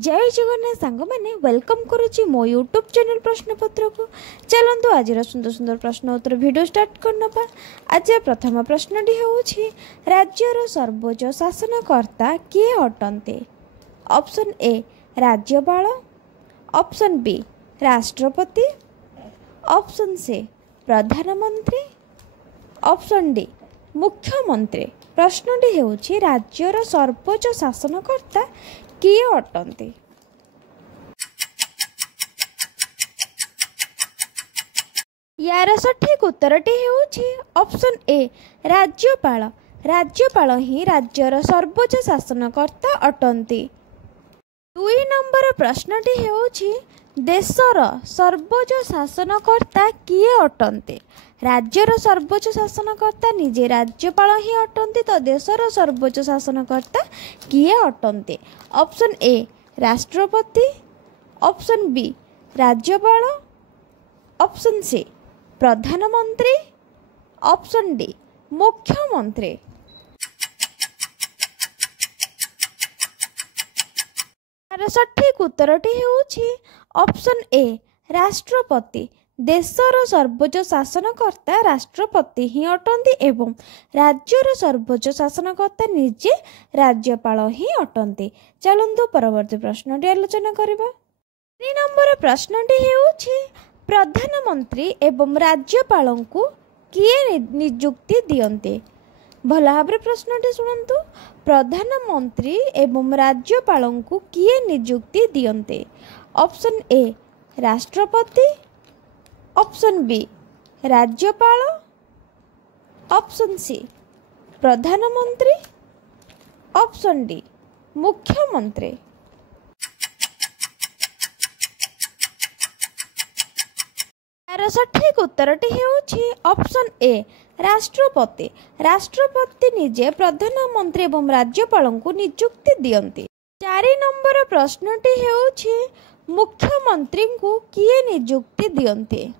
जय जगन्नाथ सांग मैंने वेलकम करुच्ची मो यूट्यूब चैनल प्रश्नपत्र को। चलतु आज सुंदर सुंदर प्रश्न उत्तर वीडियो स्टार्ट करनपा। आज प्रथम प्रश्नटी होउछि राज्यर सर्वोच्च शासनकर्ता किए अटंते। ऑप्शन ए राज्यपाल, ऑप्शन बी राष्ट्रपति, ऑप्शन सी प्रधानमंत्री, ऑप्शन डी मुख्यमंत्री। प्रश्नटी होउछि राज्यर सर्वोच्च शासनकर्ता किए अटंते। यार सठिक उत्तरटी होउछि ऑप्शन ए राज्यपाल। राज्यपाल ही राज्यर सर्वोच्च शासनकर्ता अटंती। 2 नंबर प्रश्नटी होउछि देशर सर्वोच्च शासनकर्ता किए अटंते। राज्यर सर्वोच्च शासनकर्ता निजे राज्यपाल ही अटंती तो देशर सर्वोच्च शासनकर्ता किए अटंते। ऑप्शन ए राष्ट्रपति, ऑप्शन बी राज्यपाल, ऑप्शन सी प्रधानमंत्री, ऑप्शन डी मुख्यमंत्री। सठिक उत्तरटी होउछि ऑप्शन ए राष्ट्रपति। देशर सर्वोच्च शासनकर्ता राष्ट्रपति ही अटंती एवं राज्यर सर्वोच्च शासनकर्ता निजे राज्यपाल ही अटंती। चलंतु परवर्ती प्रश्नटी आलोचना करिबा। 3 नंबर प्रश्नटी हेउछि प्रधानमंत्री एवं राज्यपालंकु किए नियुक्ति दियन्ते। भल भाव प्रश्नटी शुणु। प्रधानमंत्री एवं राज्यपालंकु किए नियुक्ति दियन्ते। ऑप्शन ए राष्ट्रपति, ऑप्शन बी राज्यपाल, ऑप्शन सी प्रधानमंत्री, ऑप्शन डी मुख्यमंत्री। यार सठिक उत्तरटी हेउछि ऑप्शन ए राष्ट्रपति। राष्ट्रपति निजे प्रधानमंत्री एवं राज्यपालंकु नियुक्ति दियन्ति। 4 नंबर प्रश्नटी हेउछि मुख्यमंत्री को किए नियुक्ति दियन्ते।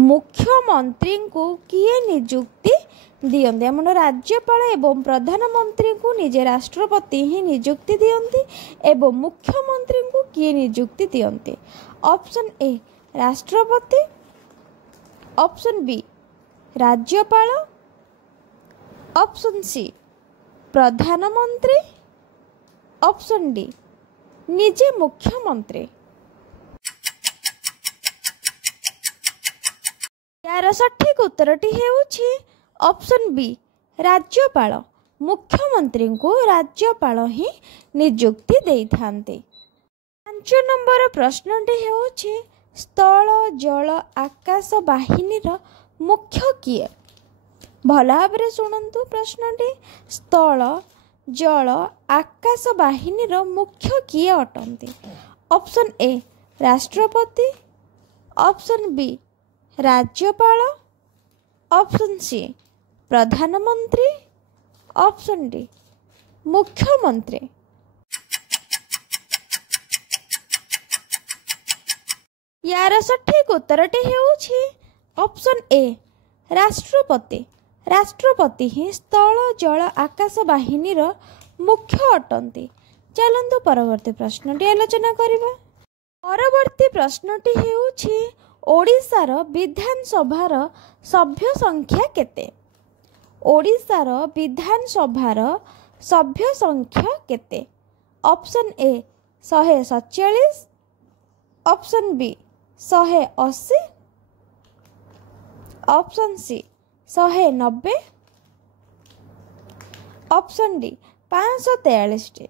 मुख्यमंत्री को किए नियुक्ति दियन्ते। हम राज्यपाल एवं प्रधानमंत्री को निजे राष्ट्रपति ही नियुक्ति दियन्ति एवं मुख्यमंत्री को किए नियुक्ति दियन्ते। ऑप्शन ए राष्ट्रपति, ऑप्शन बी राज्यपाल, ऑप्शन सी प्रधानमंत्री, ऑप्शन डी निजे मुख्यमंत्री। यार सठिक उत्तरटी हेउछि ऑप्शन बी राज्यपाल। मुख्यमंत्री को राज्यपाल ही नियुक्ति देइथान्ते। 5 नंबर प्रश्नटी हेउछि स्थल जल आकाश बाहिनीर मुख्य किए। भल भाव शुणु प्रश्नटी। स्थल जल आकाश बाहिनीर मुख्य किए अटंती। ऑप्शन ए राष्ट्रपति, ऑप्शन बी राज्यपाल, ऑप्शन सी प्रधानमंत्री, ऑप्शन डी मुख्यमंत्री। यार सठिक उत्तरटी हेउछि ऑप्शन ए राष्ट्रपति। राष्ट्रपति ही स्थल जल आकाश बाहिनीर मुख्य अटंती। चलंतु परवर्ती प्रश्नटी आलोचना करिबा। परवर्ती प्रश्नटी हेउछि ओडिशार विधानसभार सभ्य संख्या केते। ओडिशार विधानसभार सभ्य संख्या केते। Option A 147, option B 180, option C 190, option D 543।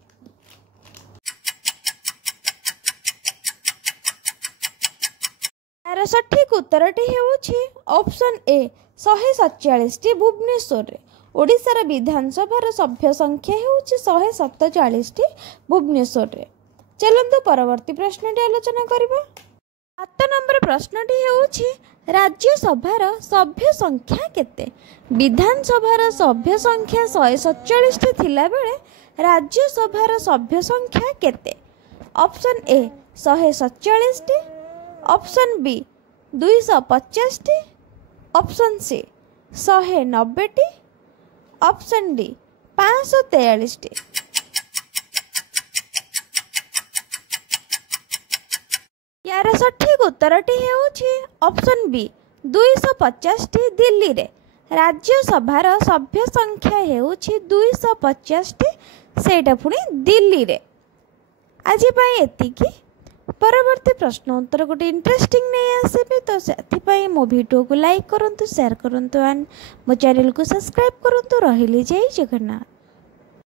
यार सठिक उत्तरटी हेउछि ऑप्शन ए 147 भुवनेश्वर। ओडिशार विधानसभार सभ्य संख्या हेउछि 147 भुवनेश्वर। चलंतु परवर्ती प्रश्नटी आलोचना करिबा। 7 नंबर प्रश्नटी हेउछि राज्यसभार सभ्य संख्या केते। विधानसभार सभ्य संख्या 147 थिला बेले राज्यसभार सभ्य संख्या केते। Option A 147, option B 250, option C 190, option D 543। यार सठिक उत्तरटी हेउछि ऑप्शन बी 250 दिल्ली रे। राज्यसभार सभ्य संख्या हेउछि 250 सेटा पुणी दिल्ली रे। आज एतिकी परवर्ती प्रश्न उत्तर गोटे इंटरेस्टिंग नहीं आसबे तो से मो वीडियो को लाइक करंतु शेयर करंतु एंड मो चैनल को सब्सक्राइब करंतु। रहिले जय जगन्नाथ।